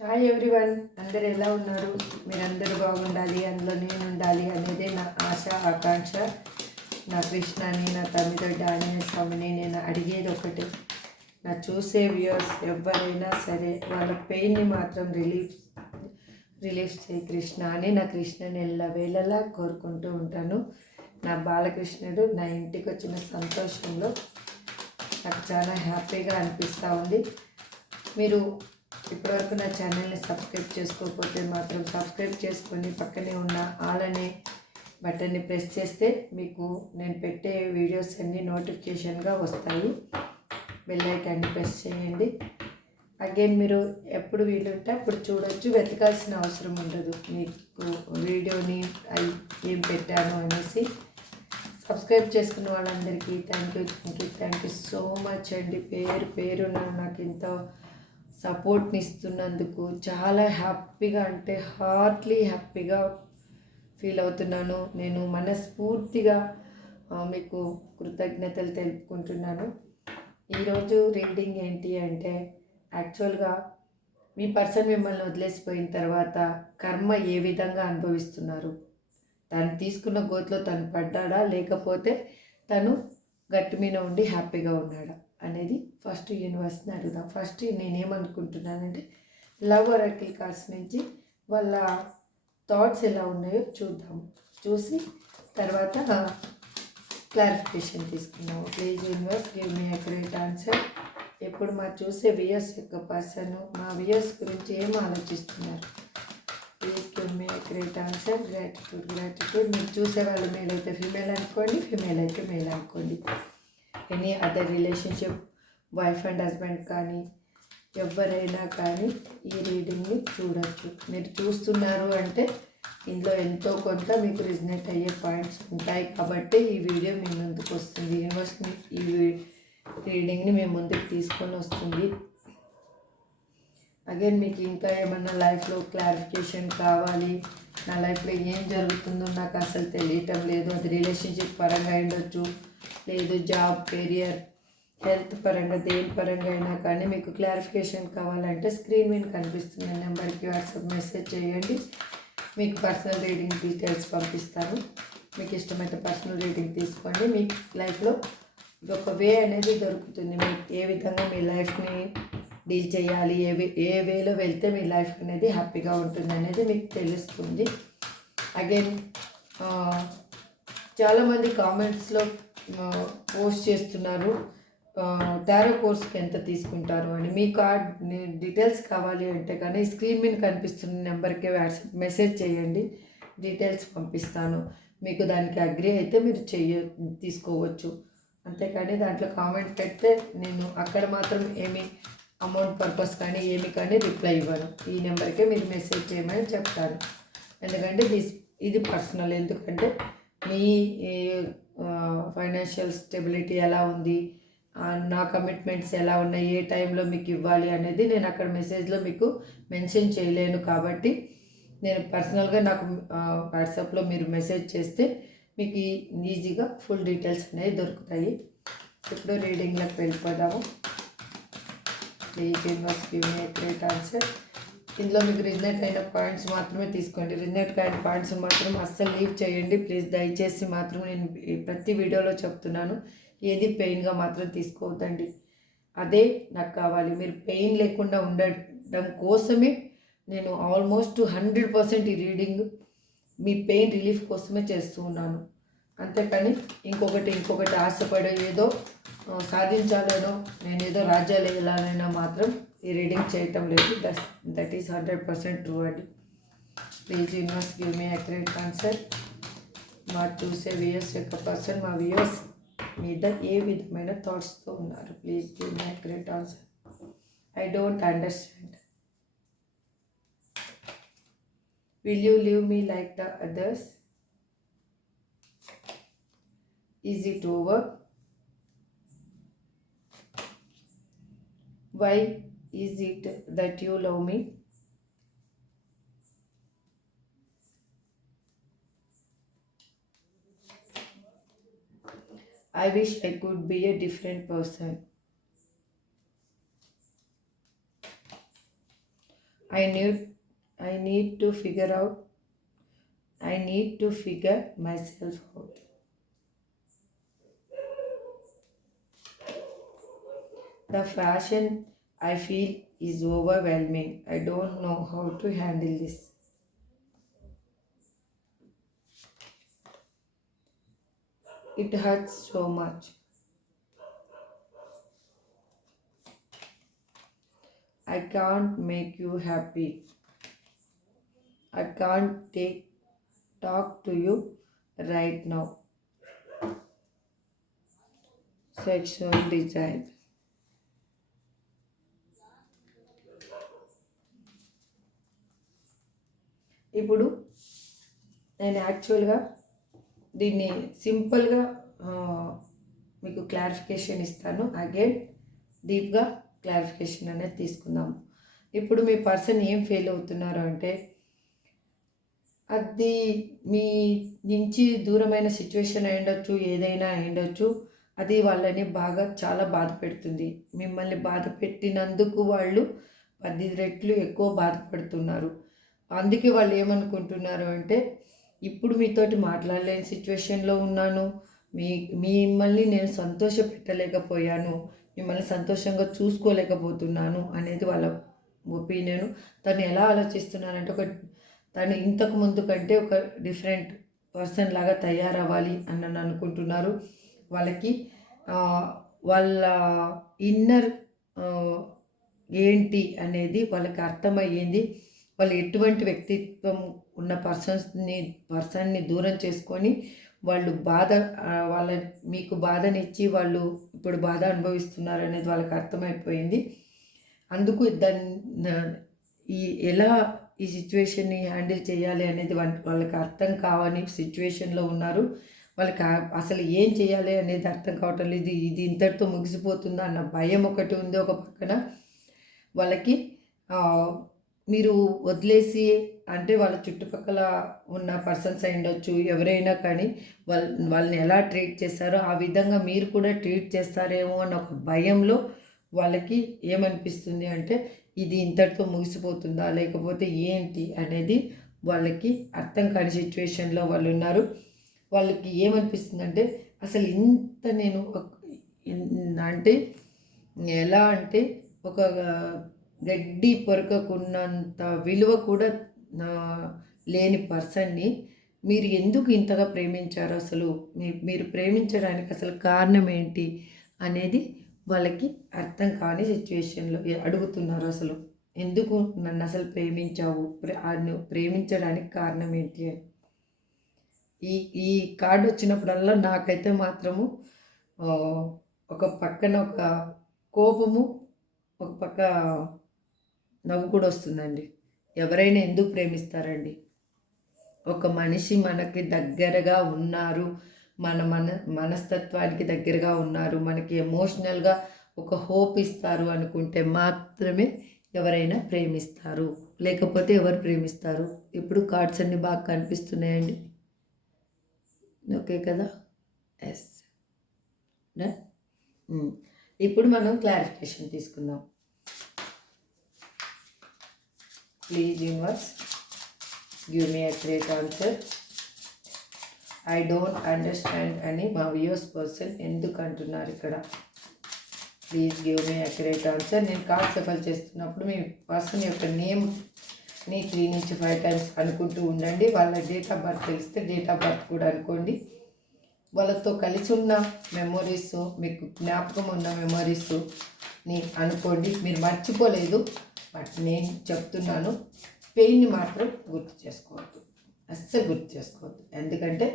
Hi everyone, అందరు ఎలా ఉన్నారు? మీరందరూ బాగుండాలి, అందులో నేను ఉండాలి అనేదే నా ఆశ ఆకాంక్ష. నా కృష్ణని, నా తమ్మిదొడ్డ ఆంజనేయ స్వామిని నేను అడిగేది ఒకటి. నా చూసే వ్యూవర్స్ ఎవరైనా సరే వాళ్ళ పెయిన్ని మాత్రం రిలీఫ్ చేయి కృష్ణ అని నా కృష్ణని ఎల్లవేళలా కోరుకుంటూ ఉంటాను. నా బాలకృష్ణుడు నా ఇంటికి వచ్చిన సంతోషంలో నాకు చాలా హ్యాపీగా అనిపిస్తూ ఉంది. మీరు ఇప్పటివరకు నా ఛానల్ని సబ్స్క్రైబ్ చేసుకోకపోతే మాత్రం సబ్స్క్రైబ్ చేసుకొని పక్కనే ఉన్న ఆల్ అనే బటన్ని ప్రెస్ చేస్తే మీకు నేను పెట్టే వీడియోస్ అన్నీ నోటిఫికేషన్గా వస్తాయి. బెల్ ఐకాన్ని ప్రెస్ చేయండి. అగైన్ మీరు ఎప్పుడు వీలుంటే అప్పుడు చూడొచ్చు, వెతకాల్సిన అవసరం ఉండదు. మీకు వీడియోని ఏం పెట్టాను అనేసి సబ్స్క్రైబ్ చేసుకున్న వాళ్ళందరికీ థ్యాంక్ యూ సో మచ్ అండి. పేరున నాకు ఇంత సపోర్ట్ని ఇస్తున్నందుకు చాలా హ్యాపీగా, అంటే హ్యాపీగా ఫీల్ అవుతున్నాను. నేను మనస్ఫూర్తిగా మీకు కృతజ్ఞతలు తెలుపుకుంటున్నాను. ఈరోజు రీడింగ్ ఏంటి అంటే, యాక్చువల్గా మీ పర్సన్ మిమ్మల్ని వదిలేసిపోయిన తర్వాత కర్మ ఏ విధంగా అనుభవిస్తున్నారు, తను తీసుకున్న గోతిలో తను పడ్డాడా లేకపోతే తను గట్టి మీద ఉండి హ్యాపీగా ఉన్నాడా అనేది ఫస్ట్ యూనివర్స్ని అడుగుదాం. ఫస్ట్ నేనేమనుకుంటున్నానంటే, లవ్ ఒరాకిల్ కార్డ్స్ నుంచి వాళ్ళ థాట్స్ ఎలా ఉన్నాయో చూద్దాం. చూసి తర్వాత క్లారిఫికేషన్ తీసుకుందాం. Please universe give me accurate answer. ఎప్పుడు మా చూసే వియర్స్ యొక్క పర్సన్ మా వియర్స్ గురించి ఏం ఆలోచిస్తున్నారు? Please give me accurate answer. Gratitude. మీరు చూసే వాళ్ళు మేల్ అయితే ఫీమేల్ అనుకోండి, ఫీమేల్ అయితే మేల్ అనుకోండి. Any other relationship, wife and husband కానీ ఎవరైనా కానీ ఈ రీడింగ్ని చూడొచ్చు. మీరు చూస్తున్నారు అంటే ఇందులో ఎంతో కొంత మీకు రిజనేట్ అయ్యే పాయింట్స్ ఉంటాయి కాబట్టి ఈ వీడియో మీ ముందుకు వస్తుంది. యూనివర్స్ని ఈ రీడింగ్ని మేము ముందుకు తీసుకొని వస్తుంది. అగైన్ మీకు ఇంకా ఏమన్నా లైఫ్లో క్లారిఫికేషన్ కావాలి, నా లైఫ్లో ఏం జరుగుతుందో నాకు అసలు తెలియటం లేదు, అది రిలేషన్షిప్ పరంగా ఉండొచ్చు, లేదు జాబ్, కెరియర్, హెల్త్ పరంగా, దేని పరంగా అయినా కానీ మీకు క్లారిఫికేషన్ కావాలంటే స్క్రీన్ మీద కనిపిస్తున్న నెంబర్కి వాట్సాప్ మెసేజ్ చేయండి. మీకు పర్సనల్ రీడింగ్ డీటెయిల్స్ పంపిస్తాను. మీకు ఇష్టమైతే పర్సనల్ రీడింగ్ తీసుకోండి. మీ లైఫ్లో ఒక వే అనేది దొరుకుతుంది. మీకు ఏ విధంగా మీ లైఫ్ని డీల్ చేయాలి, ఏ వేలో వెళ్తే మీ లైఫ్ అనేది హ్యాపీగా ఉంటుంది అనేది మీకు తెలుస్తుంది. అగైన్ చాలామంది కామెంట్స్లో పోస్ట్ చేస్తున్నారు టారో కోర్స్కి ఎంత తీసుకుంటారు అని. మీ కార్డ్ డీటెయిల్స్ కావాలి అంటే కానీ స్క్రీన్ మీద కనిపిస్తున్న నెంబర్కి వాట్సాప్ మెసేజ్ చేయండి, డీటెయిల్స్ పంపిస్తాను. మీకు దానికి అగ్రి అయితే మీరు తీసుకోవచ్చు. అంతేకాని దాంట్లో కామెంట్ పెడితే నేను అక్కడ మాత్రం ఏమి అమౌంట్ పర్పస్ కానీ ఏమి కానీ రిప్లై ఇవ్వను. ఈ నెంబర్కే మీరు మెసేజ్ చేయమని చెప్తాను. ఎందుకంటే ఇది పర్సనల్. ఎందుకంటే మీ ఫైనాన్షియల్ స్టెబిలిటీ ఎలా ఉంది, నా కమిట్మెంట్స్ ఎలా ఉన్నాయి, ఏ టైంలో మీకు ఇవ్వాలి అనేది నేను అక్కడ మెసేజ్లో మీకు మెన్షన్ చేయలేను. కాబట్టి నేను పర్సనల్గా నాకు వాట్సాప్లో మీరు మెసేజ్ చేస్తే మీకు ఈజీగా ఫుల్ డీటెయిల్స్ అనేవి దొరుకుతాయి. ఇప్పుడు రీడింగ్లోకి వెళ్ళిపోదాము. Please universe give me accurate answer. ఇందులో మీకు రిజనేట్ అయిన పాయింట్స్ మాత్రమే తీసుకోండి. రిజనేట్ అయిన పాయింట్స్ మాత్రం అస్సలు లీవ్ చేయండి ప్లీజ్. దయచేసి మాత్రం నేను ప్రతి వీడియోలో చెప్తున్నాను, ఏది పెయిన్గా మాత్రం తీసుకోవద్దండి. అదే నాకు కావాలి. మీరు పెయిన్ లేకుండా ఉండడం కోసమే నేను ఆల్మోస్ట్ 100% ఈ రీడింగ్ మీ పెయిన్ రిలీఫ్ కోసమే చేస్తూ ఉన్నాను. అంతేకాని ఇంకొకటి ఆశపడే ఏదో సాధించాలనో నేను ఏదో రాజ్యాలు వెళ్ళాలైనా మాత్రం ఈ రీడింగ్ చేయటం లేదు. దట్ ఈస్ 100% ట్రూ అండి. Please universe give me accurate answer. మా చూసే వ్యూయర్స్ యొక్క పర్సన్ మా వ్యూయర్స్ మీద ఏ విధమైన థాట్స్తో ఉన్నారు? Please give me accurate answer. I don't understand. Will you leave me like the others? Is it over? Why is it that you love me? I wish I could be a different person. I need to figure out. I need to figure myself out. The fashion I feel is overwhelming. I don't know how to handle this. It hurts so much. I can't make you happy. I can't talk to you right now. Sexual desire. ఇప్పుడు నేను యాక్చువల్గా దీన్ని సింపుల్గా మీకు clarification ఇస్తాను. Again డీప్గా clarification అనేది తీసుకుందాము. ఇప్పుడు మీ పర్సన్ ఏం ఫెయిల్ అవుతున్నారు అంటే, అది మీ నుంచి దూరమైన సిచ్యువేషన్ అయ్యుండొచ్చు, ఏదైనా అయ్యుండొచ్చు. అది వాళ్ళని బాగా చాలా బాధ పెడుతుంది. మిమ్మల్ని బాధ పెట్టినందుకు వాళ్ళు 10 రెట్లు ఎక్కువ బాధపడుతున్నారు. అందుకే వాళ్ళు ఏమనుకుంటున్నారు అంటే, ఇప్పుడు మీతోటి మాట్లాడలేని సిచ్యువేషన్లో ఉన్నాను, మిమ్మల్ని నేను సంతోష పెట్టలేకపోయాను, మిమ్మల్ని సంతోషంగా చూసుకోలేకపోతున్నాను అనేది వాళ్ళ ఒపీనియను. తను ఎలా ఆలోచిస్తున్నారంటే, తను ఇంతకు ముందు కంటే ఒక డిఫరెంట్ పర్సన్ లాగా తయారవ్వాలి అని అనుకుంటున్నారు. వాళ్ళకి వాళ్ళ ఇన్నర్ ఏంటి అనేది వాళ్ళకి అర్థమయ్యింది. వాళ్ళు ఎటువంటి వ్యక్తిత్వం ఉన్న పర్సన్ని దూరం చేసుకొని వాళ్ళు వాళ్ళ మీకు బాధనిచ్చి వాళ్ళు ఇప్పుడు బాధ అనుభవిస్తున్నారు అనేది వాళ్ళకి అర్థమైపోయింది. అందుకు ఎలా ఈ సిచ్యువేషన్ని హ్యాండిల్ చేయాలి అనేది వాళ్ళకి అర్థం కావని సిచ్యువేషన్లో ఉన్నారు. వాళ్ళకి అసలు ఏం చేయాలి అనేది అర్థం కావటం లేదు. ఇది ఇంతటితో ముగిసిపోతుందా అన్న భయం ఒకటి ఉంది ఒక పక్కన. వాళ్ళకి మీరు వదిలేసి అంటే వాళ్ళ చుట్టుపక్కల ఉన్న పర్సన్స్ అయి ఉండొచ్చు, ఎవరైనా కానీ వాళ్ళని ఎలా ట్రీట్ చేస్తారో ఆ విధంగా మీరు కూడా ట్రీట్ చేస్తారేమో అన్న ఒక భయంలో వాళ్ళకి ఏమనిపిస్తుంది అంటే, ఇది ఇంతటితో ముగిసిపోతుందా లేకపోతే ఏంటి అనేది వాళ్ళకి అర్థం కాని సిచ్యువేషన్లో వాళ్ళు ఉన్నారు. వాళ్ళకి ఏమనిపిస్తుందంటే, అసలు ఇంత నేను అంటే ఎలా అంటే ఒక గడ్డి పొరకకున్నంత విలువ కూడా లేని పర్సన్ని మీరు ఎందుకు ఇంతగా ప్రేమించారు, అసలు మీరు ప్రేమించడానికి అసలు కారణం ఏంటి అనేది వాళ్ళకి అర్థం కాని సిచ్యువేషన్లో అడుగుతున్నారు. అసలు ఎందుకు నన్ను అసలు ప్రేమించావు, ప్రేమించడానికి కారణం ఏంటి అని. ఈ కార్డు వచ్చినప్పుడల్లా నాకైతే మాత్రము ఒక పక్కన ఒక కోపము, ఒక పక్క నవ్వు కూడా వస్తుందండి. ఎవరైనా ఎందుకు ప్రేమిస్తారండి? ఒక మనిషి మనకి దగ్గరగా ఉన్నారు, మనస్తత్వానికి దగ్గరగా ఉన్నారు, మనకి ఎమోషనల్గా ఒక హోప్ ఇస్తారు అనుకుంటే మాత్రమే ఎవరైనా ప్రేమిస్తారు. లేకపోతే ఎవరు ప్రేమిస్తారు? ఇప్పుడు కార్డ్స్ అన్నీ బాగా కనిపిస్తున్నాయండి. ఓకే కదా? ఎస్. ఇప్పుడు మనం క్లారిఫికేషన్ తీసుకుందాం. Please universe give me accurate answer. I don't understand అని మా వ్యూయర్స్ పర్సన్ ఎందుకు అంటున్నారు ఇక్కడ. Please give me accurate answer. నేను కార్డ్ సఫల్ చేస్తున్నప్పుడు మీ పర్సన్ యొక్క నేమ్ని 3 నుంచి 5 టైమ్స్ అనుకుంటూ ఉండండి. వాళ్ళ డేట్ ఆఫ్ బర్త్ తెలిస్తే డేట్ ఆఫ్ బర్త్ కూడా అనుకోండి. వాళ్ళతో కలిసి ఉన్న మెమొరీస్, మీకు జ్ఞాపకం ఉన్న మెమొరీస్ని అనుకోండి. మీరు మర్చిపోలేదు, బట్ నేను చెప్తున్నాను, పెయిన్ని మాత్రం గుర్తు చేసుకోవద్దు, అస్సలు గుర్తు చేసుకోవద్దు. ఎందుకంటే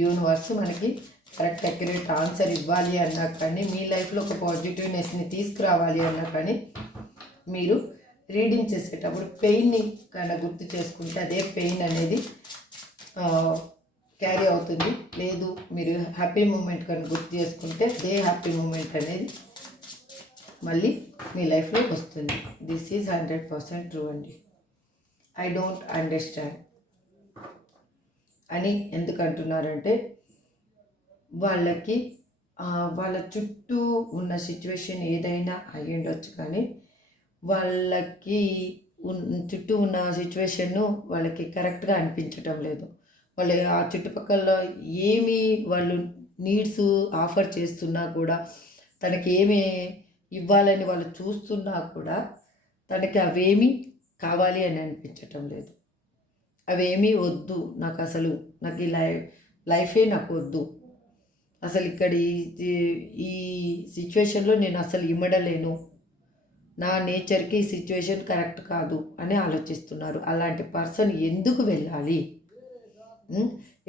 యూనివర్స్ మనకి కరెక్ట్ అక్యురేట్ ఆన్సర్ ఇవ్వాలి అన్నా కానీ, మీ లైఫ్లో ఒక పాజిటివ్నెస్ని తీసుకురావాలి అన్నా కానీ, మీరు రీడింగ్ చేసేటప్పుడు పెయిన్ని కన్నా గుర్తు చేసుకుంటే అదే పెయిన్ అనేది క్యారీ అవుతుంది. లేదు మీరు హ్యాపీ మూమెంట్ కన్నా గుర్తు చేసుకుంటే అదే హ్యాపీ మూమెంట్ అనేది మళ్ళీ మీ లైఫ్లో వస్తుంది. దిస్ ఈజ్ 100% ట్రూ అండి. ఐ డోంట్ అండర్స్టాండ్ అని ఎందుకు అంటున్నారంటే, వాళ్ళకి వాళ్ళ చుట్టూ ఉన్న సిచ్యువేషన్ ఏదైనా అయ్యి ఉండొచ్చు, కానీ వాళ్ళకి చుట్టూ ఉన్న సిచ్యువేషన్ను వాళ్ళకి కరెక్ట్గా అనిపించటం లేదు. వాళ్ళు ఆ చుట్టుపక్కల ఏమి వాళ్ళు నీడ్స్ ఆఫర్ చేస్తున్నా కూడా, తనకి ఏమి ఇవ్వాలని వాళ్ళు చూస్తున్నా కూడా తనకి అవేమీ కావాలి అని అనిపించటం లేదు. అవేమీ వద్దు నాకు, అసలు నాకు ఈ లైఫే నాకు వద్దు, అసలు ఇక్కడ ఈ సిచ్యువేషన్లో నేను అసలు ఇమ్మడలేను, నా నేచర్కి ఈ సిచ్యువేషన్ కరెక్ట్ కాదు అని ఆలోచిస్తున్నారు. అలాంటి పర్సన్ ఎందుకు వెళ్ళాలి?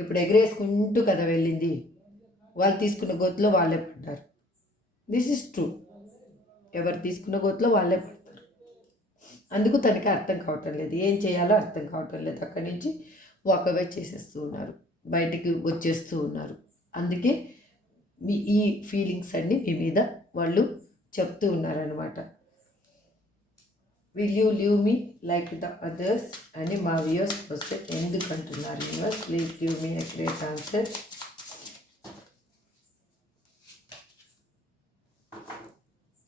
ఇప్పుడు ఎగరేసుకుంటూ కదా వెళ్ళింది, వాళ్ళు తీసుకున్న గొత్తులో వాళ్ళే పడ్డారు. This is true. ఎవరు తీసుకున్న గొత్తులో వాళ్ళే పడతారు. అందుకు తనకి అర్థం కావటం లేదు, ఏం చేయాలో అర్థం కావటం లేదు. అక్కడి నుంచి వాకవే చేసేస్తూ ఉన్నారు, బయటికి వచ్చేస్తూ ఉన్నారు. అందుకే ఈ ఫీలింగ్స్ అన్నీ మీ మీద వాళ్ళు చెప్తూ ఉన్నారనమాట. Will you leave me like the others అని మా వ్యూయర్స్ వస్తే ఎందుకు అంటున్నారు? Universe please give me a great answer.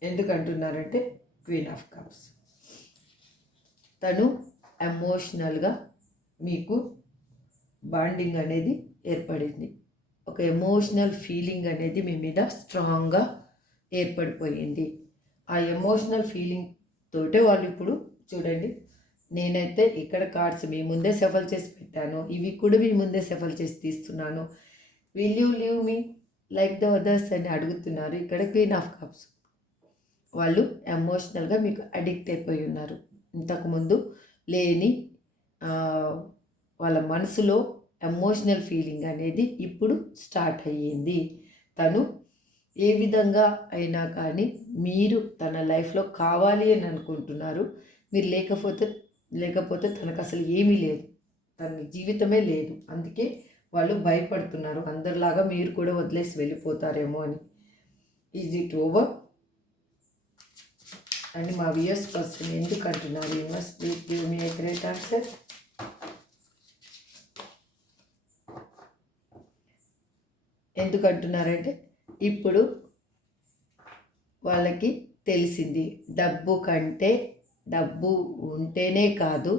ఎందుకు అంటున్నారంటే క్వీన్ ఆఫ్ కప్స్. తను ఎమోషనల్గా మీకు బాండింగ్ అనేది ఏర్పడింది, ఒక ఎమోషనల్ ఫీలింగ్ అనేది మీ మీద స్ట్రాంగ్గా ఏర్పడిపోయింది. ఆ ఎమోషనల్ ఫీలింగ్ తోటే వాళ్ళు ఇప్పుడు చూడండి, నేనైతే ఇక్కడ కార్డ్స్ మీ ముందే షఫల్ చేసి పెట్టాను, ఇవి కూడా మీ ముందే షఫల్ చేసి తీస్తున్నాను. Will you leave me like the others అని అడుగుతున్నారు. ఇక్కడ క్వీన్ ఆఫ్ కప్స్. వాళ్ళు ఎమోషనల్గా మీకు అడిక్ట్ అయిపోయి ఉన్నారు. ఇంతకుముందు లేని వాళ్ళ మనసులో ఎమోషనల్ ఫీలింగ్ అనేది ఇప్పుడు స్టార్ట్ అయ్యింది. తను ఏ విధంగా అయినా కానీ మీరు తన లైఫ్లో కావాలి అని అనుకుంటున్నారు. మీరు లేకపోతే తనకు అసలు ఏమీ లేదు, తన జీవితమే లేదు. అందుకే వాళ్ళు భయపడుతున్నారు, అందరిలాగా మీరు కూడా వదిలేసి వెళ్ళిపోతారేమో అని. ఈజ్ ఇట్ ఓవర్ అని మా వ్యూయర్స్ పర్సన్ ఎందుకు అంటున్నారు? You must please give me a great answer. ఎందుకు అంటున్నారంటే ఇప్పుడు వాళ్ళకి తెలిసింది, డబ్బు ఉంటేనే కాదు,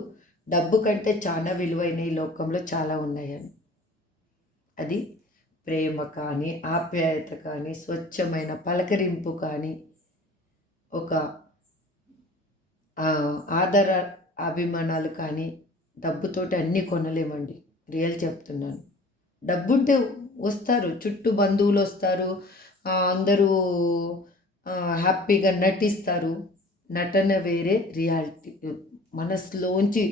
డబ్బు కంటే చాలా విలువైన ఈ లోకంలో చాలా ఉన్నాయని. అది ప్రేమ కానీ, ఆప్యాయత కానీ, స్వచ్ఛమైన పలకరింపు కానీ, ఒక ఆదర అభిమానాలు కానీ డబ్బుతోటి అన్నీ కొనలేమండి. రియల్ చెప్తున్నాను. డబ్బుంటే వస్తారు, చుట్టూ బంధువులు వస్తారు, అందరూ హ్యాపీగా నటిస్తారు. నటన వేరే, రియాలిటీ మనసులోంచి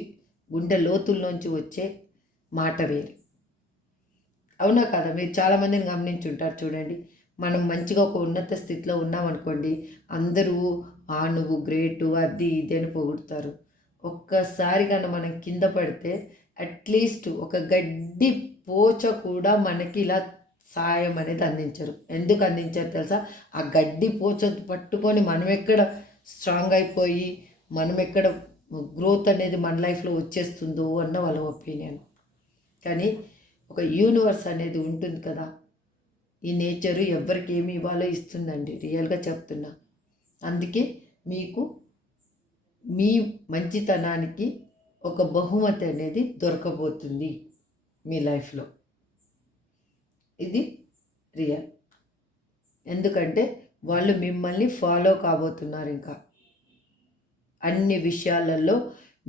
గుండె లోతుల్లోంచి వచ్చే మాట వేరే. అవునా కదా? మీరు చాలామందిని గమనించుంటారు. చూడండి, మనం మంచిగా ఒక ఉన్నత స్థితిలో ఉన్నామనుకోండి, అందరూ నువ్వు గ్రేటు అది ఇది అని పొగుడుతారు. ఒక్కసారి కన్నా మనం కింద పడితే అట్లీస్ట్ ఒక గడ్డి పోచ కూడా మనకి ఇలా సాయం అనేది అందించరు. ఎందుకు అందించారు తెలుసా? ఆ గడ్డి పోచ పట్టుకొని మనం ఎక్కడ స్ట్రాంగ్ అయిపోయి మనం ఎక్కడ గ్రోత్ అనేది మన లైఫ్లో వచ్చేస్తుందో అన్న వాళ్ళ ఒపీనియన్. కానీ ఒక యూనివర్స్ అనేది ఉంటుంది కదా, ఈ నేచరు ఎవరికి ఏమి ఇవ్వాలో ఇస్తుందండి, రియల్గా చెప్తున్నా. అందుకే మీకు మీ మంచితనానికి ఒక బహుమతి అనేది దొరకబోతుంది మీ లైఫ్లో. ఇది రియల్. ఎందుకంటే వాళ్ళు మిమ్మల్ని ఫాలో కాబోతున్నారు. ఇంకా అన్ని విషయాలలో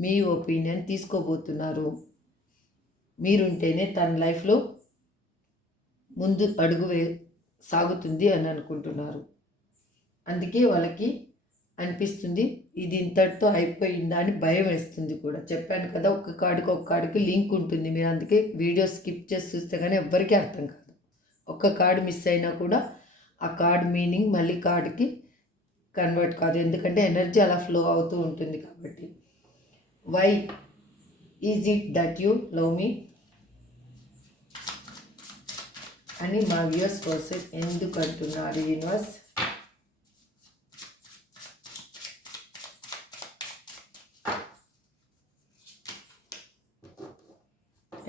మీ ఒపీనియన్ తీసుకోబోతున్నారు. మీరుంటేనే తన లైఫ్లో ముందు అడుగు సాగుతుంది అని అనుకుంటున్నారు. అందుకే వాళ్ళకి అనిపిస్తుంది ఇది ఇంతటితో అయిపోయిందా అని భయం వేస్తుంది కూడా. చెప్పాను కదా, ఒక్క కార్డుకి లింక్ ఉంటుంది. మీరు అందుకే వీడియో స్కిప్ చేసి చూస్తే కానీ ఎవ్వరికీ అర్థం కాదు. ఒక్క కార్డు మిస్ అయినా కూడా ఆ కార్డ్ మీనింగ్ మళ్ళీ కార్డుకి కన్వర్ట్ కాదు, ఎందుకంటే ఎనర్జీ అలా ఫ్లో అవుతూ ఉంటుంది కాబట్టి. Why is it that you love me అని మా వ్యూయర్స్ కోసం ఎందుకు అంటున్నారు యూనివర్స్?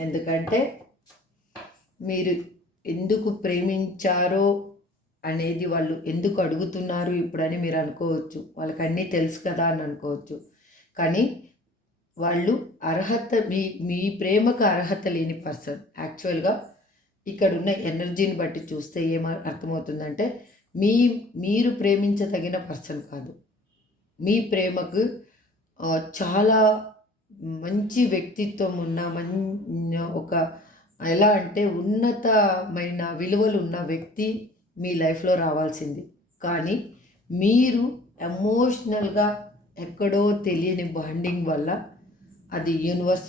ఎందుకంటే మీరు ఎందుకు ప్రేమించారో అనేది వాళ్ళు ఎందుకు అడుగుతున్నారు ఇప్పుడని మీరు అనుకోవచ్చు. వాళ్ళకి అన్నీ తెలుసు కదా అని అనుకోవచ్చు. కానీ వాళ్ళు అర్హత మీ ప్రేమకు అర్హత లేని పర్సన్. యాక్చువల్గా ఇక్కడున్న ఎనర్జీని బట్టి చూస్తే అర్థమవుతుందంటే మీరు ప్రేమించదగిన పర్సన్ కాదు. మీ ప్రేమకు చాలా మంచి వ్యక్తిత్వం ఉన్న ఒక ఎలా అంటే ఉన్నతమైన విలువలు ఉన్న వ్యక్తి మీ లైఫ్లో రావాల్సింది. కానీ మీరు ఎమోషనల్గా ఎక్కడో తెలియని బాండింగ్ వల్ల, అది యూనివర్స్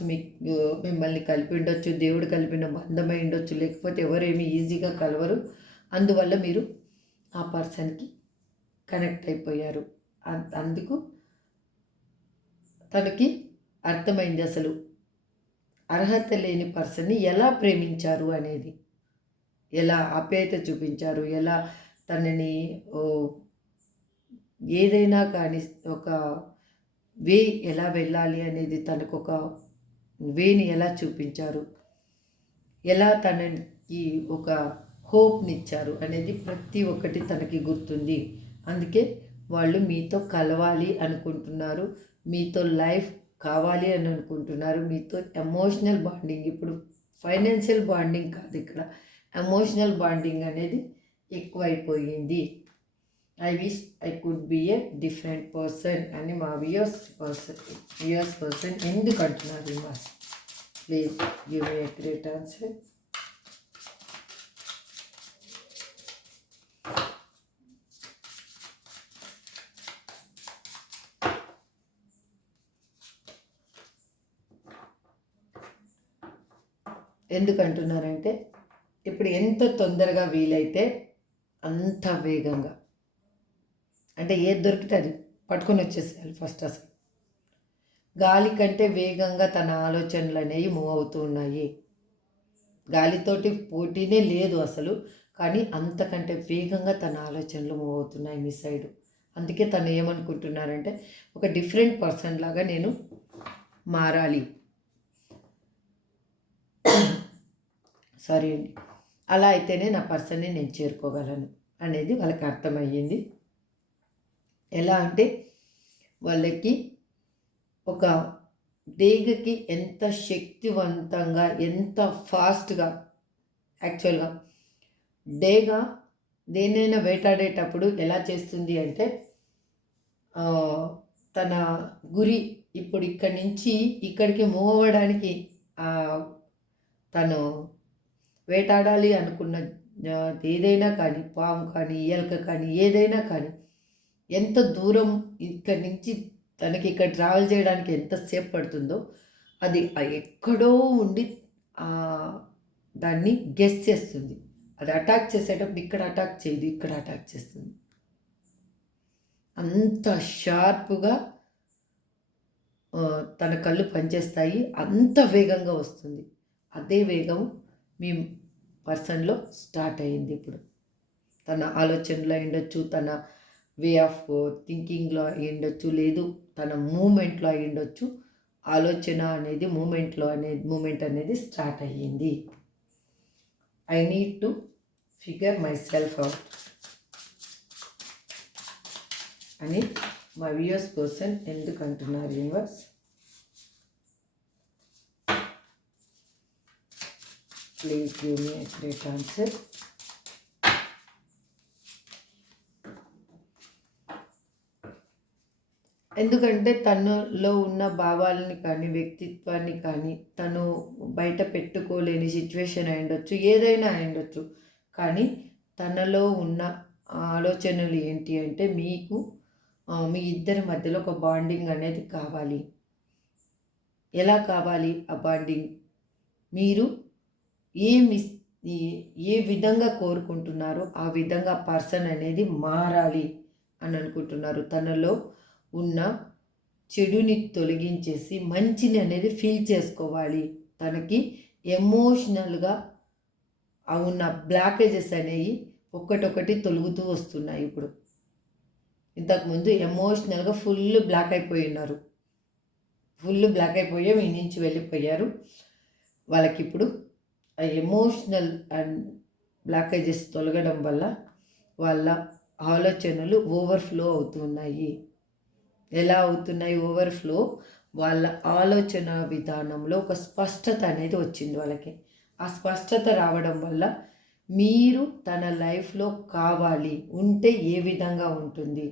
మిమ్మల్ని కలిపి ఉండొచ్చు, దేవుడు కలిపిన బంధమై ఉండొచ్చు, లేకపోతే ఎవరేమి ఈజీగా కలవరు. అందువల్ల మీరు ఆ పర్సన్కి కనెక్ట్ అయిపోయారు. అందుకు తనకి అర్థమైంది అసలు అర్హత లేని పర్సన్ని ఎలా ప్రేమించారు అనేది, ఎలా ఆప్యాయత చూపించారు, ఎలా తనని ఏదైనా కానీ ఒక వే ఎలా వెళ్ళాలి అనేది తనకు ఒక వేని ఎలా చూపించారు, ఎలా తనకి ఒక హోప్నిచ్చారు అనేది ప్రతి ఒక్కటి తనకి గుర్తుంది. అందుకే వాళ్ళు మీతో కలవాలి అనుకుంటున్నారు, మీతో లైఫ్ కావాలి అని అనుకుంటున్నారు, మీతో ఎమోషనల్ బాండింగ్, ఇప్పుడు ఫైనాన్షియల్ బాండింగ్ కాదు, ఇక్కడ ఎమోషనల్ బాండింగ్ అనేది ఎక్కువైపోయింది. I wish I could be a different person అని మా వ్యూయర్స్ పర్సన్ ఎందుకు అంటున్నారు? Please give me a great answer. ఎందుకు అంటున్నారంటే, ఇప్పుడు ఎంత తొందరగా వీలైతే అంత వేగంగా, అంటే ఏది దొరికితే అది పట్టుకొని వచ్చేసేయాలి ఫస్ట్. అసలు గాలి కంటే వేగంగా తన ఆలోచనలు అనేవి మూవ్ అవుతూ ఉన్నాయి. గాలితోటి పోటీనే లేదు అసలు, కానీ అంతకంటే వేగంగా తన ఆలోచనలు మూవ్ అవుతున్నాయి మీ సైడు. అందుకే తను ఏమనుకుంటున్నారంటే, ఒక డిఫరెంట్ పర్సన్ లాగా నేను మారాలి, సారీ అండి, అలా అయితేనే నా పర్సన్ని నేను చేరుకోగలను అనేది వాళ్ళకి అర్థమయ్యింది. ఎలా అంటే వాళ్ళకి ఒక డేగకి ఎంత శక్తివంతంగా, ఎంత ఫాస్ట్గా, యాక్చువల్గా డేగా దేనైనా వేటాడేటప్పుడు ఎలా చేస్తుంది అంటే, తన గురి ఇప్పుడు ఇక్కడి నుంచి ఇక్కడికి మూవ్ అవ్వడానికి తను వేటాడాలి అనుకున్న ఏదైనా కానీ, పాము కానీ, ఎలక కానీ, ఏదైనా కానీ, ఎంత దూరం ఇక్కడి నుంచి తనకి ఇక్కడ ట్రావెల్ చేయడానికి ఎంతసేపు పడుతుందో అది ఎక్కడో ఉండి దాన్ని గెస్ చేస్తుంది. అది అటాక్ చేసేటప్పుడు ఇక్కడ అటాక్ చేయదు, ఇక్కడ అటాక్ చేస్తుంది. అంత షార్ప్గా తన కళ్ళు పనిచేస్తాయి, అంత వేగంగా వస్తుంది. అదే వేగం మీ పర్సన్లో స్టార్ట్ అయ్యింది. ఇప్పుడు తన ఆలోచనలో అయ్యుండొచ్చు, తన వే ఆఫ్ థింకింగ్లో అయ్యుండొచ్చు, లేదు తన మూమెంట్లో అయ్యుండొచ్చు. ఆలోచన అనేది మూమెంట్ అనేది స్టార్ట్ అయ్యింది. I need to figure my self out అని మా వ్యూయర్స్ పర్సన్ ఎందుకు అంటున్నారు? Universe please give me a great answer. ఎందుకంటే తనలో ఉన్న భావాలని కానీ, వ్యక్తిత్వాన్ని కానీ తను బయట పెట్టుకోలేని సిచ్యువేషన్ అయ్యుండొచ్చు, ఏదైనా అయ్యుండొచ్చు. కానీ తనలో ఉన్న ఆలోచనలు ఏంటి అంటే, మీకు మీ ఇద్దరి మధ్యలో ఒక బాండింగ్ అనేది కావాలి. ఎలా కావాలి ఆ బాండింగ్? మీరు ఏ విధంగా కోరుకుంటున్నారో ఆ విధంగా పర్సన్ అనేది మారాలి అని అనుకుంటున్నారు. తనలో ఉన్న చెడుని తొలగించేసి మంచిని అనేది ఫీల్ చేసుకోవాలి. తనకి ఎమోషనల్గా ఉన్న బ్లాకేజెస్ అనేవి ఒక్కటొక్కటి తొలుగుతూ వస్తున్నాయి. ఇప్పుడు ఇంతకుముందు ఎమోషనల్గా ఫుల్ బ్లాక్ అయిపోయి ఉన్నారు, ఫుల్ బ్లాక్ అయిపోయి మీ నుంచి వెళ్ళిపోయారు. వాళ్ళకి ఇప్పుడు ఆ ఎమోషనల్ అండ్ బ్లాకేజెస్ తొలగడం వల్ల వాళ్ళ ఆలోచనలు ఓవర్ఫ్లో అవుతున్నాయి. ఎలా అవుతున్నాయి ఓవర్ఫ్లో? వాళ్ళ ఆలోచన విధానంలో ఒక స్పష్టత అనేది వచ్చింది వాళ్ళకి. ఆ స్పష్టత రావడం వల్ల మీరు తన లైఫ్లో కావాలి, ఉంటే ఏ విధంగా ఉంటుంది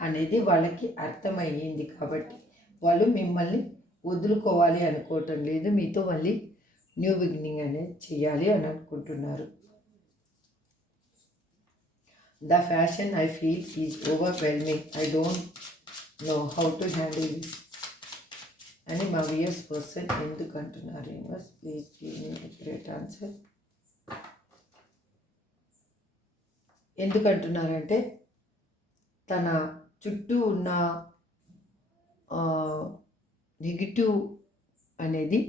అనేది వాళ్ళకి అర్థమయ్యింది. కాబట్టి వాళ్ళు మిమ్మల్ని వదులుకోవాలి అనుకోవటం లేదు, మీతో మళ్ళీ న్యూ బిగినింగ్ అనేది చేయాలి అని అనుకుంటున్నారు. The fashion I feel is overwhelming, I don't know how to handle this అని మా వియర్స్ పర్సన్ ఎందుకు అంటున్నారు? Universe please give me a great answer. ఎందుకు అంటున్నారంటే తన చుట్టూ ఉన్న నెగిటివ్ అనేది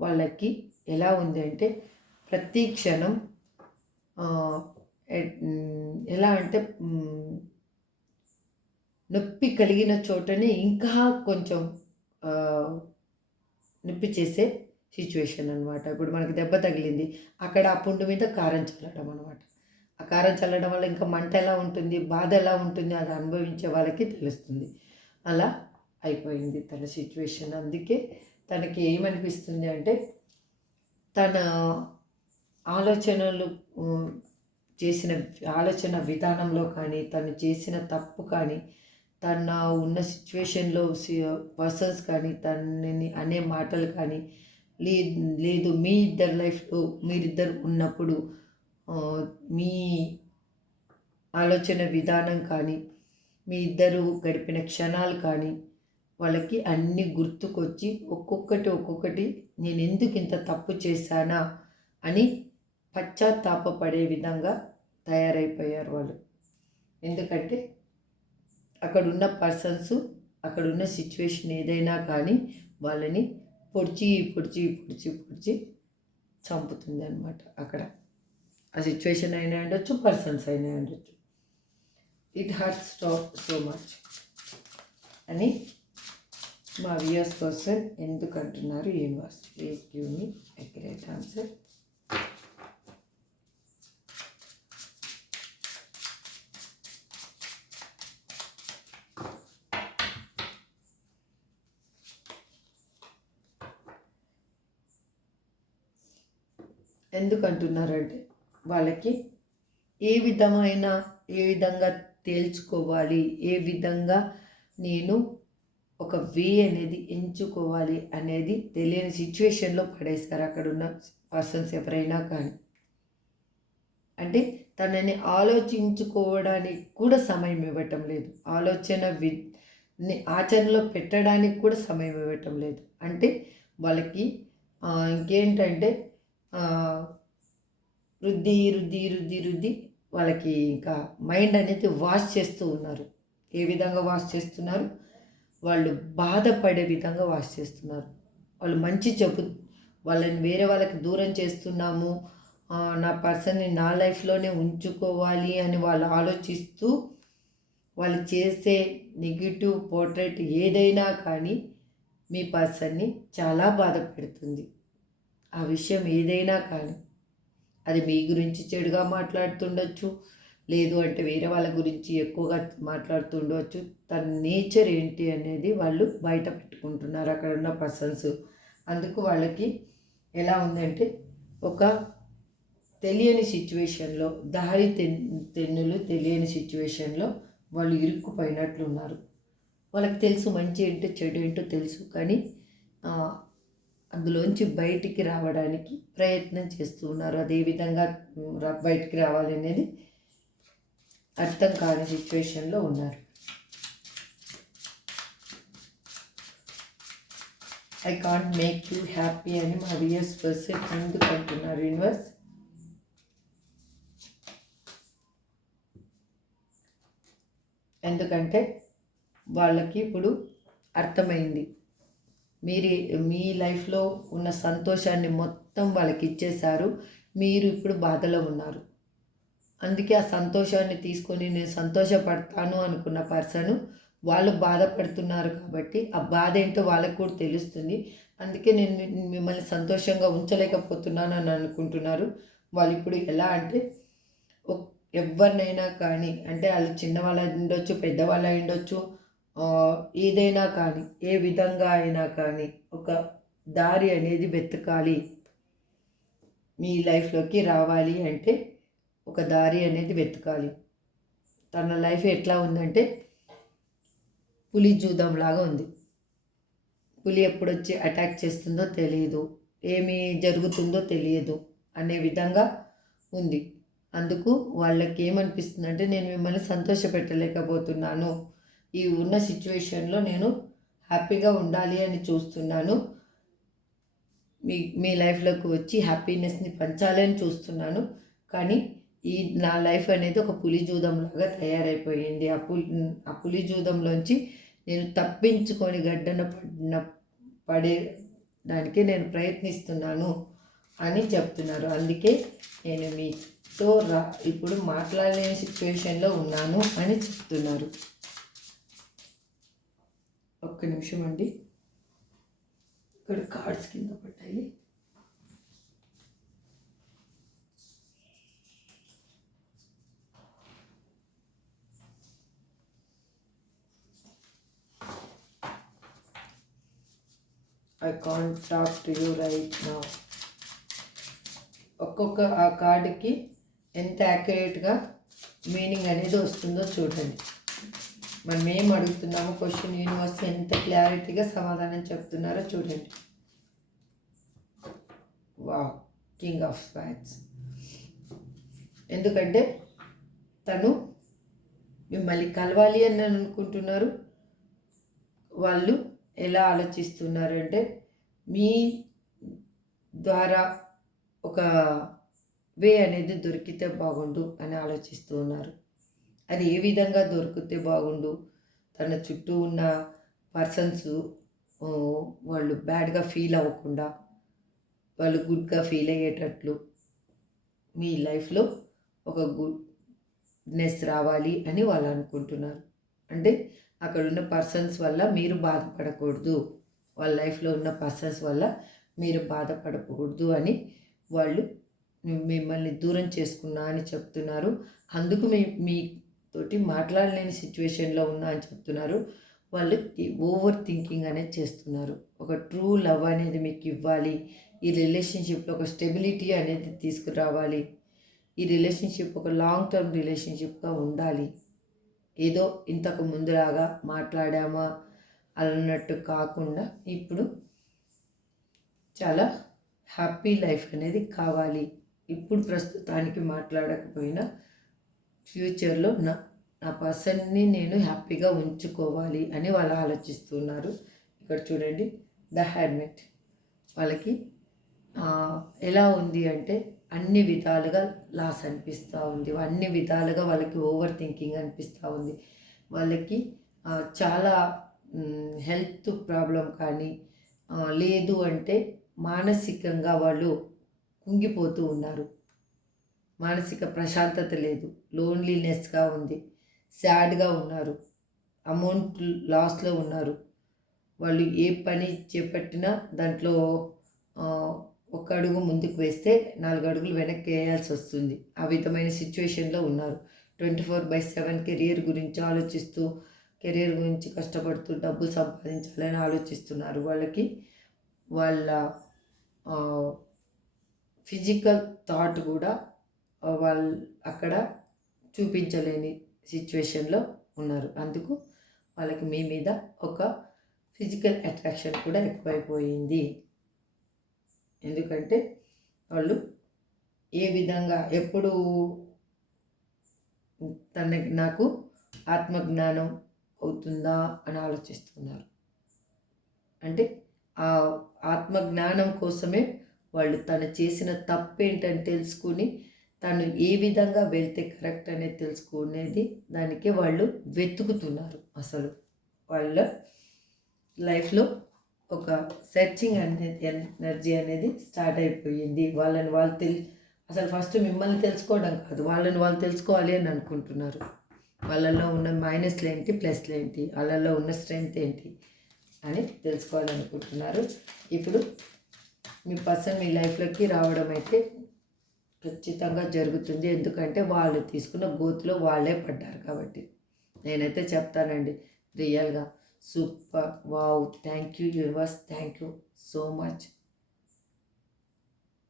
వాళ్ళకి ఎలా ఉంది అంటే ప్రతి క్షణం ఎలా అంటే నొప్పి కలిగిన చోటనే ఇంకా కొంచెం నొప్పి చేసే సిచ్యువేషన్ అనమాట. ఇప్పుడు మనకి దెబ్బ తగిలింది, అక్కడ ఆ పుండు మీద కారం చల్లడం అనమాట. ఆ కారం చల్లడం వల్ల ఇంకా మంట ఎలా ఉంటుంది, బాధ ఎలా ఉంటుంది, అది అనుభవించే వాళ్ళకి తెలుస్తుంది. అలా అయిపోయింది తన సిచ్యువేషన్. అందుకే తనకి ఏమనిపిస్తుంది అంటే తన ఆలోచనలు చేసిన ఆలోచన విధానంలో కానీ, తను చేసిన తప్పు కానీ, తన ఉన్న సిచ్యువేషన్లో పర్సన్స్ కానీ, తనని అనే మాటలు కానీ, లేదు మీ ఇద్దరు లైఫ్లో మీరిద్దరు ఉన్నప్పుడు మీ ఆలోచన విధానం కానీ, మీ ఇద్దరు గడిపిన క్షణాలు కానీ వాళ్ళకి అన్నీ గుర్తుకొచ్చి ఒక్కొక్కటి నేను ఎందుకు ఇంత తప్పు చేశానా అని పశ్చాత్తాపపడే విధంగా తయారైపోయారు వాళ్ళు. ఎందుకంటే అక్కడున్న పర్సన్స్, అక్కడున్న సిచ్యువేషన్ ఏదైనా కానీ వాళ్ళని పొడిచి చంపుతుంది అనమాట. అక్కడ ఆ సిచ్యువేషన్ అయినా ఉండొచ్చు, పర్సన్స్ అయినా ఉండొచ్చు. ఇట్ హర్ట్స్ సో మచ్ అని మా వ్యూయర్స్ పర్సన్ ఎందుకు అంటున్నారు? Universe please give me a great answer. ఎందుకు అంటున్నారంటే వాళ్ళకి ఏ విధంగా తేల్చుకోవాలి, ఏ విధంగా నేను ఒక వే అనేది ఎంచుకోవాలి అనేది తెలియని సిచ్యువేషన్లో పడేస్తారు అక్కడున్న పర్సన్స్ ఎవరైనా కానీ. అంటే తనని ఆలోచించుకోవడానికి కూడా సమయం ఇవ్వటం లేదు, ఆచరణలో పెట్టడానికి కూడా సమయం ఇవ్వటం లేదు. అంటే వాళ్ళకి ఇంకేంటంటే రుద్ది వాళ్ళకి ఇంకా మైండ్ అనేది వాష్ చేస్తూ ఉన్నారు. ఏ విధంగా వాష్ చేస్తున్నారు? వాళ్ళు బాధపడే విధంగా వాష్ చేస్తున్నారు. వాళ్ళు మంచి వాళ్ళని వేరే వాళ్ళకి దూరం చేస్తున్నాము, నా పర్సన్ని నా లైఫ్లోనే ఉంచుకోవాలి అని వాళ్ళు ఆలోచిస్తూ వాళ్ళు చేసే నెగిటివ్ పోర్ట్రేట్ ఏదైనా కానీ మీ పర్సన్ని చాలా బాధ పెడుతుంది. ఆ విషయం ఏదైనా కానీ అది మీ గురించి చెడుగా మాట్లాడుతుండొచ్చు, లేదు అంటే వేరే వాళ్ళ గురించి ఎక్కువగా మాట్లాడుతుండవచ్చు. తన నేచర్ ఏంటి అనేది వాళ్ళు బయట పెట్టుకుంటున్నారు అక్కడ ఉన్న పర్సన్స్. అందుకు వాళ్ళకి ఎలా ఉందంటే ఒక తెలియని సిచ్యువేషన్లో, తెన్నులు తెలియని సిచ్యువేషన్లో వాళ్ళు ఇరుక్కుపోయినట్లున్నారు. వాళ్ళకి తెలుసు మంచి ఏంటో చెడు ఏంటో తెలుసు, కానీ అందులోంచి బయటికి రావడానికి ప్రయత్నం చేస్తూ ఉన్నారు. అదేవిధంగా బయటికి రావాలి అనేది అర్థం కాని సిచ్యువేషన్లో ఉన్నారు. I can't make you happy అని మా వియర్స్ పర్సన్ ఎందుకు అంటున్నారు? యూనివర్స్ ఎందుకంటే వాళ్ళకి ఇప్పుడు అర్థమైంది, మీ లైఫ్లో ఉన్న సంతోషాన్ని మొత్తం వాళ్ళకి ఇచ్చేశారు, మీరు ఇప్పుడు బాధలో ఉన్నారు. అందుకే ఆ సంతోషాన్ని తీసుకొని నేను సంతోషపడతాను అనుకున్న పర్సన్ వాళ్ళు బాధపడుతున్నారు కాబట్టి ఆ బాధ ఏంటో వాళ్ళకు కూడా తెలుస్తుంది. అందుకే నేను మిమ్మల్ని సంతోషంగా ఉంచలేకపోతున్నాను అని అనుకుంటున్నారు. వాళ్ళు ఇప్పుడు ఎలా అంటే ఎవరినైనా కానీ, అంటే వాళ్ళు చిన్నవాళ్ళు ఉండొచ్చు, పెద్దవాళ్ళు ఉండొచ్చు, ఏదైనా కానీ ఏ విధంగా అయినా కానీ ఒక దారి అనేది వెతకాలి. మీ లైఫ్లోకి రావాలి అంటే ఒక దారి అనేది వెతకాలి. తన లైఫ్ ఎట్లా ఉందంటే పులి జూదంలాగా ఉంది. పులి ఎప్పుడొచ్చి అటాక్ చేస్తుందో తెలియదు, ఏమి జరుగుతుందో తెలియదు అనే విధంగా ఉంది. అందుకు వాళ్ళకి ఏమనిపిస్తుందంటే నేను మిమ్మల్ని సంతోషపెట్టలేకపోతున్నాను, ఈ ఉన్న సిచ్యువేషన్లో నేను హ్యాపీగా ఉండాలి అని చూస్తున్నాను, మీ లైఫ్లోకి వచ్చి హ్యాపీనెస్ని పంచాలి అని చూస్తున్నాను, కానీ నా లైఫ్ అనేది ఒక పులి జూదంలాగా తయారైపోయింది. ఆ పులి జూదంలోంచి నేను తప్పించుకొని గడ్డన పడేదానికి నేను ప్రయత్నిస్తున్నాను అని చెప్తున్నారు. అందుకే నేను మీతో ఇప్పుడు మాట్లాడలేని సిచ్యువేషన్లో ఉన్నాను అని చెప్తున్నారు. ఒక్క నిమిషం అండి, ఇక్కడ కార్డ్స్ కింద పడ్డాయి. I can't talk to you right now. ఒక్కొక్క ఆ కార్డుకి ఎంత యాక్యురేట్గా మీనింగ్ అనేది వస్తుందో చూడండి. మనం ఏం అడుగుతున్నామో క్వశ్చన్ యూనివర్స్ ఎంత క్లారిటీగా సమాధానం చెప్తున్నారో చూడండి. Wow, king of swords. ఎందుకంటే తను మిమ్మల్ని కలవాలి అని అనుకుంటున్నారు. వాళ్ళు ఎలా ఆలోచిస్తున్నారు అంటే మీ ద్వారా ఒక వే అనేది దొరికితే బాగుండు అని ఆలోచిస్తూ ఉన్నారు. అది ఏ విధంగా దొరికితే బాగుండు, తన చుట్టూ ఉన్న పర్సన్స్ వాళ్ళు బ్యాడ్గా ఫీల్ అవ్వకుండా వాళ్ళు గుడ్గా ఫీల్ అయ్యేటట్లు మీ లైఫ్లో ఒక గుడ్నెస్ రావాలి అని వాళ్ళు అనుకుంటున్నారు. అంటే అక్కడ ఉన్న పర్సన్స్ వల్ల మీరు బాధపడకూడదు, వాళ్ళ లైఫ్లో ఉన్న పర్సన్స్ వల్ల మీరు బాధపడకూడదు అని వాళ్ళు మిమ్మల్ని దూరం చేసుకున్నా అని చెప్తున్నారు. అందుకు మీతోటి మాట్లాడలేని సిచ్యువేషన్లో ఉన్నా అని చెప్తున్నారు. వాళ్ళు ఓవర్ థింకింగ్ అనేది చేస్తున్నారు. ఒక ట్రూ లవ్ అనేది మీకు ఇవ్వాలి, ఈ రిలేషన్షిప్లో ఒక స్టెబిలిటీ అనేది తీసుకురావాలి, ఈ రిలేషన్షిప్ ఒక లాంగ్ టర్మ్ రిలేషన్షిప్గా ఉండాలి. ఏదో ఇంతకు ముందులాగా మాట్లాడామా అన్నట్టు కాకుండా ఇప్పుడు చాలా హ్యాపీ లైఫ్ అనేది కావాలి. ఇప్పుడు ప్రస్తుతానికి మాట్లాడకపోయినా ఫ్యూచర్లో నా పర్సన్ని నేను హ్యాపీగా ఉంచుకోవాలి అని వాళ్ళు ఆలోచిస్తున్నారు. ఇక్కడ చూడండి, ద హెర్మిట్. వాళ్ళకి ఎలా ఉంది అంటే అన్ని విధాలుగా లాస్ అనిపిస్తూ ఉంది, అన్ని విధాలుగా వాళ్ళకి ఓవర్ థింకింగ్ అనిపిస్తూ ఉంది. వాళ్ళకి చాలా హెల్త్ ప్రాబ్లం కానీ లేదు అంటే మానసికంగా వాళ్ళు కుంగిపోతూ ఉన్నారు. మానసిక ప్రశాంతత లేదు, లోన్లీనెస్గా ఉంది, సాడ్గా ఉన్నారు, అమౌంట్ లాస్లో ఉన్నారు. వాళ్ళు ఏ పని చేపట్టినా దాంట్లో ఒక అడుగు ముందుకు వేస్తే 4 అడుగులు వెనక్కి వేయాల్సి వస్తుంది. ఆ విధమైన సిచ్యువేషన్లో ఉన్నారు. 24/7 కెరియర్ గురించి ఆలోచిస్తూ, కెరియర్ గురించి కష్టపడుతూ డబ్బులు సంపాదించాలని ఆలోచిస్తున్నారు. వాళ్ళకి వాళ్ళ ఫిజికల్ థాట్ కూడా వాళ్ళు అక్కడ చూపించలేని సిచ్యువేషన్లో ఉన్నారు. అందుకు వాళ్ళకి మీ మీద ఒక ఫిజికల్ అట్రాక్షన్ కూడా ఎక్కువైపోయింది. ఎందుకంటే వాళ్ళు ఏ విధంగా ఎప్పుడు నాకు ఆత్మజ్ఞానం అవుతుందా అని ఆలోచిస్తున్నారు. అంటే ఆ ఆత్మజ్ఞానం కోసమే వాళ్ళు తను చేసిన తప్పేంటని తెలుసుకుని తను ఏ విధంగా వెళ్తే కరెక్ట్ అనేది తెలుసుకునేది దానికే వాళ్ళు వెతుకుతున్నారు. అసలు వాళ్ళ లైఫ్లో ఒక సెర్చింగ్ అనేది ఎనర్జీ అనేది స్టార్ట్ అయిపోయింది. వాళ్ళని వాళ్ళు అసలు ఫస్ట్ మిమ్మల్ని తెలుసుకోవడం కాదు, వాళ్ళని వాళ్ళు తెలుసుకోవాలి అని అనుకుంటున్నారు. వాళ్ళల్లో ఉన్న మైనస్లు ఏంటి, ప్లస్లు ఏంటి, వాళ్ళల్లో ఉన్న స్ట్రెంగ్త్ ఏంటి అని తెలుసుకోవాలనుకుంటున్నారు. ఇప్పుడు మీ పర్సన్ మీ లైఫ్లోకి రావడం అయితే ఖచ్చితంగా జరుగుతుంది. ఎందుకంటే వాళ్ళు తీసుకున్న గోతులో వాళ్ళే పడ్డారు కాబట్టి. నేనైతే చెప్తానండి, రియల్గా super. Wow, thank you universe, thank you so much.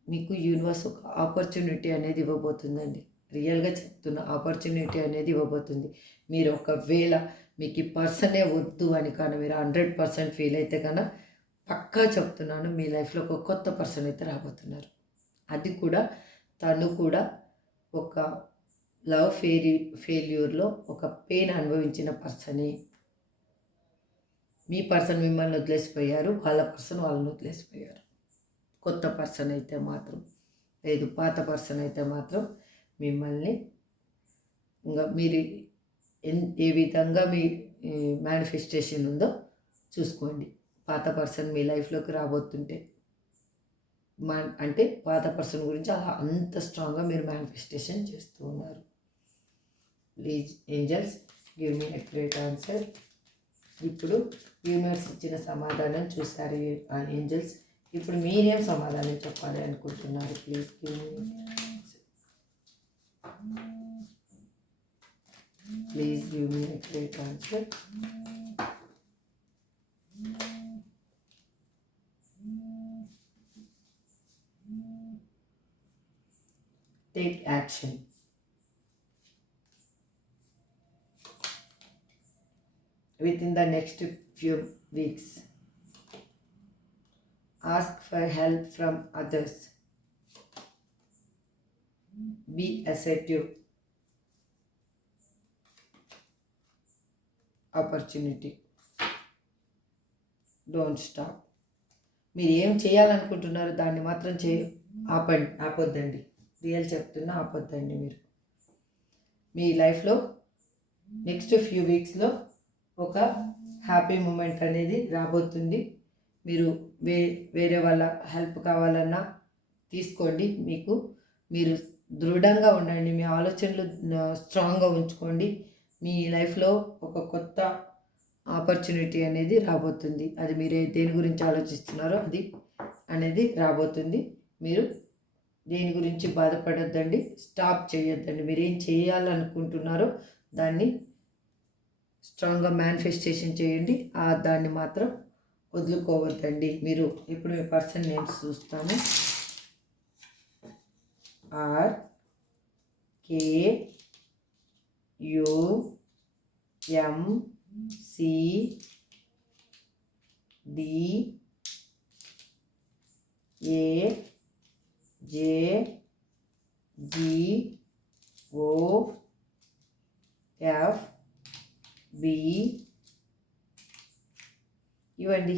మీకు యూనివర్స్ ఒక ఆపర్చునిటీ అనేది ఇవ్వబోతుందండి. రియల్గా చెప్తున్న ఆపర్చునిటీ అనేది ఇవ్వబోతుంది. మీరు ఒకవేళ మీకు ఈ పర్సనే వద్దు అని కానీ మీరు 100% ఫీల్ అయితే కన్నా పక్కా చెప్తున్నాను, మీ లైఫ్లో ఒక కొత్త పర్సన్ అయితే రాబోతున్నారు. అది కూడా తను కూడా ఒక లవ్ ఫెయిల్యూర్లో ఒక పెయిన్ అనుభవించిన పర్సనే. మీ పర్సన్ మిమ్మల్ని వదిలేసిపోయారు, వాళ్ళ పర్సన్ వాళ్ళని వదిలేసిపోయారు. కొత్త పర్సన్ అయితే మాత్రం లేదు, పాత పర్సన్ అయితే మాత్రం మిమ్మల్ని ఇంకా మీరు ఏ విధంగా మీ మేనిఫెస్టేషన్ ఉందో చూసుకోండి. పాత పర్సన్ మీ లైఫ్లోకి రాబోతుంటే అంటే పాత పర్సన్ గురించి అలా అంత స్ట్రాంగ్గా మీరు మేనిఫెస్టేషన్ చేస్తూ ఉన్నారు. Please angels give me accurate answer. ఇప్పుడు యూనివర్స్ ఇచ్చిన సమాధానం చూసారు ఏంజల్స్. ఇప్పుడు మీరేం సమాధానం చెప్పాలి అనుకుంటున్నారు? Please give me please give me accurate answer. Take action. Within the next few weeks, ask for help from others. Be assertive. Opportunity. Don't stop. మీరు ఏం చేయాలనుకుంటున్నారో దాన్ని మాత్రం ఆపొద్దండి. రియల్ చెప్తున్నా, ఆపొద్దండి. మీరు మీ లైఫ్లో నెక్స్ట్ ఫ్యూ వీక్స్లో ఒక హ్యాపీ మూమెంట్ అనేది రాబోతుంది. మీరు వేరే వాళ్ళ హెల్ప్ కావాలన్నా తీసుకోండి. మీరు దృఢంగా ఉండండి, మీ ఆలోచనలు స్ట్రాంగ్గా ఉంచుకోండి. మీ లైఫ్లో ఒక కొత్త ఆపర్చునిటీ అనేది రాబోతుంది. అది మీరు దేని గురించి ఆలోచిస్తున్నారో అది అనేది రాబోతుంది. మీరు దేని గురించి బాధపడొద్దండి, స్టాప్ చేయొద్దండి. మీరు ఏం చేయాలనుకుంటున్నారో దాన్ని స్ట్రాంగ్గా మేనిఫెస్టేషన్ చేయండి. దాన్ని మాత్రం వదులుకోవద్దండి. మీరు ఇప్పుడు మీ పర్సన్ నేమ్స్ చూస్తాము. RKUMCDAGOF ఇవ్వండి.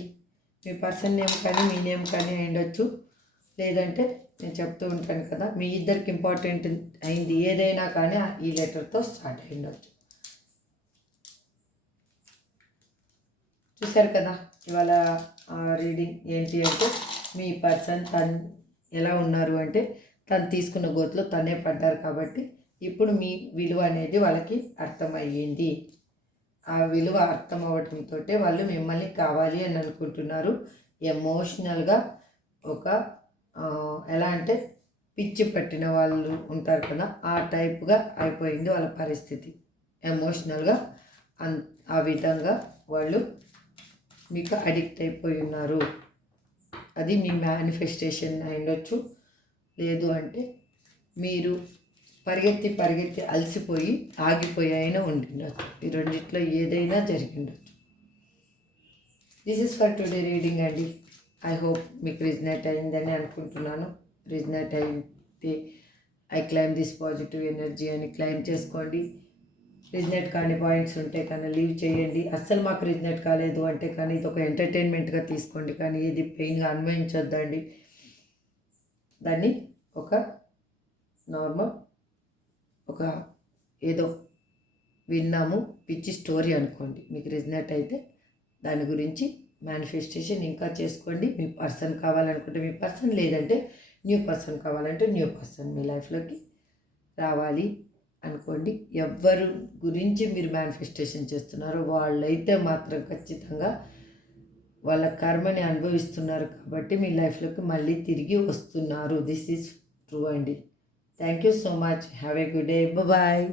మీ పర్సన్ నేమ్ కానీ మీ నేమ్ కానీ అయ్యుండొచ్చు, లేదంటే నేను చెప్తూ ఉంటాను కదా, మీ ఇద్దరికి ఇంపార్టెంట్ అయింది ఏదైనా కానీ ఈ లెటర్తో స్టార్ట్ అయ్యుండొచ్చు. చూశారు కదా ఇవాళ రీడింగ్ ఏంటి అంటే, మీ పర్సన్ తను ఎలా ఉన్నారు అంటే తను తీసుకున్న గోతులో తనే పడ్డారు కాబట్టి ఇప్పుడు మీ విలువ అనేది వాళ్ళకి అర్థమయ్యింది. ఆ విలువ అర్థం అవ్వడంతో వాళ్ళు మిమ్మల్ని కావాలి అని అనుకుంటున్నారు. ఎమోషనల్గా ఒక ఎలా అంటే పిచ్చి పట్టిన వాళ్ళు ఉంటారు కదా, ఆ టైప్గా అయిపోయింది వాళ్ళ పరిస్థితి. ఎమోషనల్గా ఆ విధంగా వాళ్ళు మీకు అడిక్ట్ అయిపోయి ఉన్నారు. అది మీ మేనిఫెస్టేషన్ అయ్యుండొచ్చు, లేదు అంటే మీరు పరిగెత్తి అలసిపోయి ఆగిపోయి అయినా ఉండిండొచ్చు. ఈ రెండిట్లో ఏదైనా జరిగిండొచ్చు. This is for today reading అండి. ఐ హోప్ మీకు రిజనేట్ అయిందని అనుకుంటున్నాను. రిజనేట్ అయితే I claim this positive energy అని క్లైమ్ చేసుకోండి. రిజనేట్ కాని పాయింట్స్ ఉంటే కానీ లీవ్ చేయండి. అస్సలు మాకు రిజనేట్ కాలేదు అంటే కానీ ఇది ఒక ఎంటర్టైన్మెంట్గా తీసుకోండి, కానీ ఇది పెయిన్గా అన్వయించొద్దండి. దాన్ని ఒక నార్మల్ ఒక ఏదో విన్నాము పిచ్చి స్టోరీ అనుకోండి. మీకు రిజనేట్ అయితే దాని గురించి మేనిఫెస్టేషన్ ఇంకా చేసుకోండి. మీ పర్సన్ కావాలనుకుంటే మీ పర్సన్, లేదంటే న్యూ పర్సన్ కావాలంటే న్యూ పర్సన్ మీ లైఫ్లోకి రావాలి అనుకోండి. ఎవరు గురించి మీరు మేనిఫెస్టేషన్ చేస్తున్నారో వాళ్ళైతే మాత్రం ఖచ్చితంగా వాళ్ళ కర్మని అనుభవిస్తున్నారు కాబట్టి మీ లైఫ్లోకి మళ్ళీ తిరిగి వస్తున్నారు. దిస్ ఈజ్ ట్రూ అండి. Thank you so much. Have a good day. Bye.